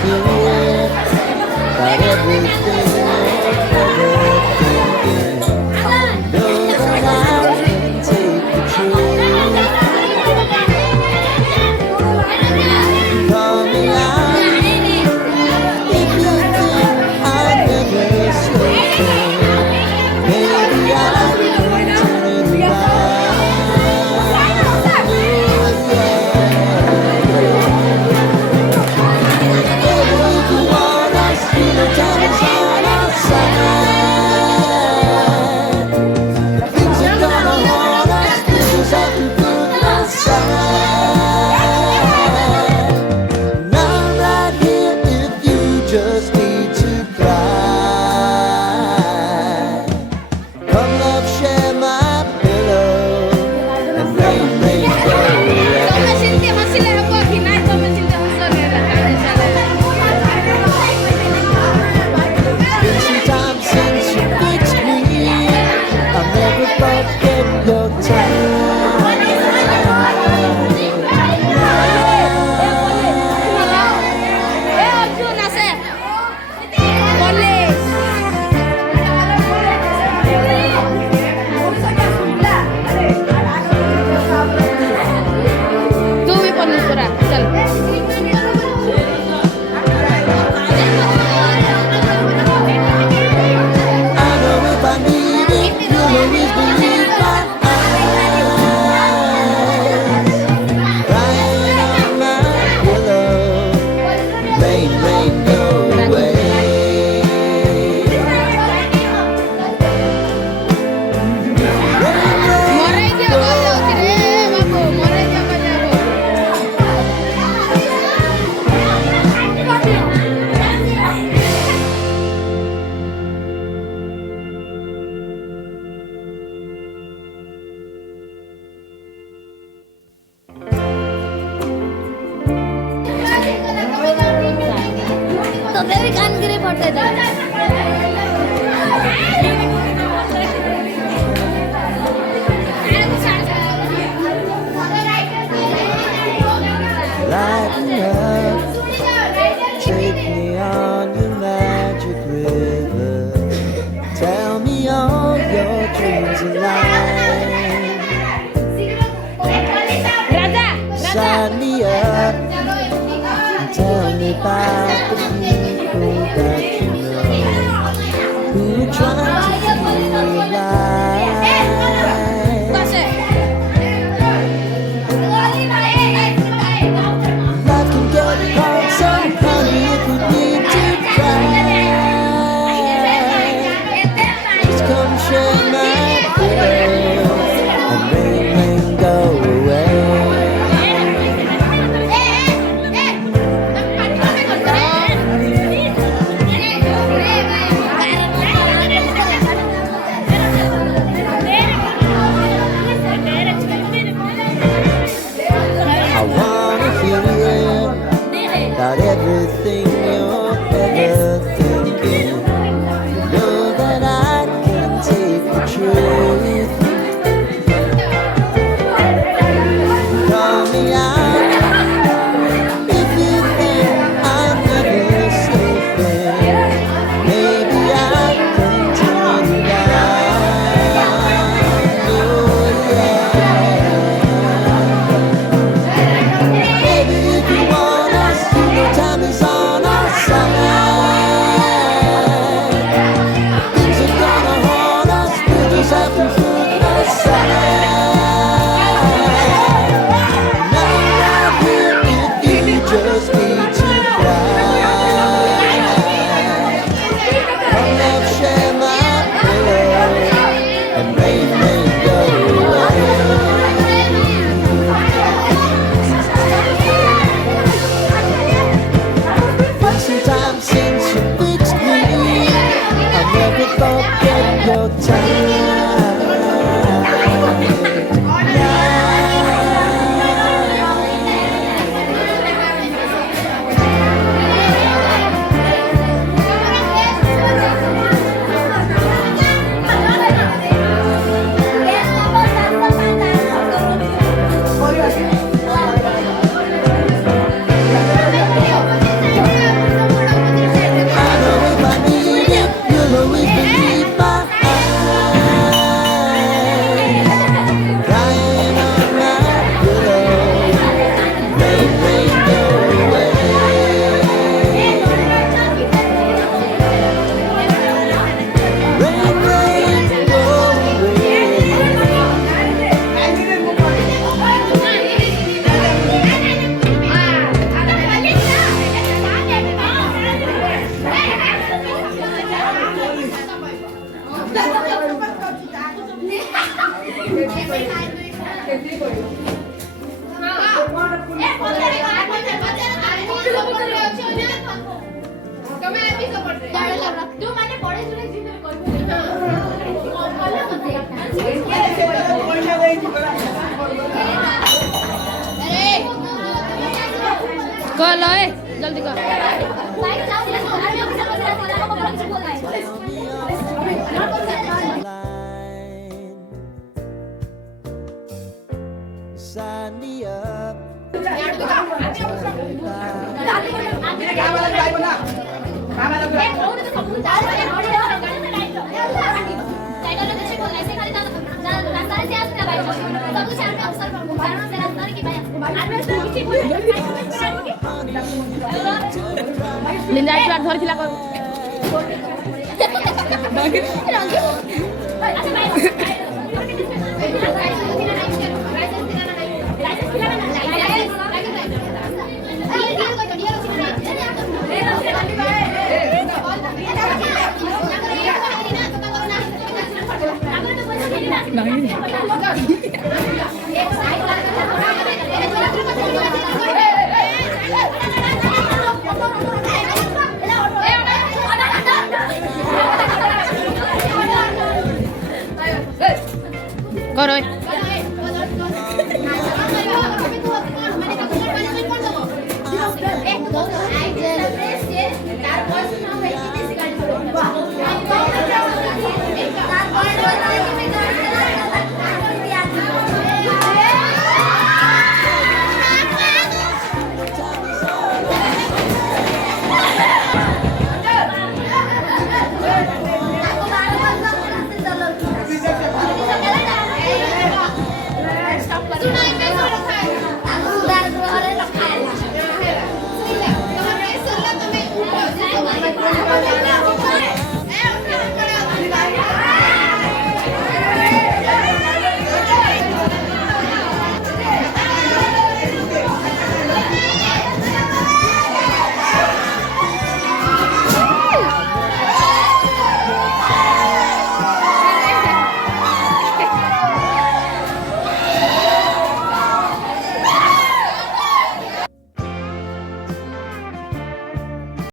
fear about everything ever thinking. Know that I can take the truth. Call me out if you think I never say so. Maybe I can turn it just need to cry. Come love, share my pillow and rain, rain, go away. Been some time since you fixed me. I'll never forget your time. Lighten up, take me on your magic river. Tell me all your dreams are lying. Sign me up and tell me about the people that you know who try to keep you alive. Life can get hard, so honey, if we need to cry, just come share my pillow. Go ơi, जल्दी go. Sign me up. लिंदा एक बार धर खिला कर करो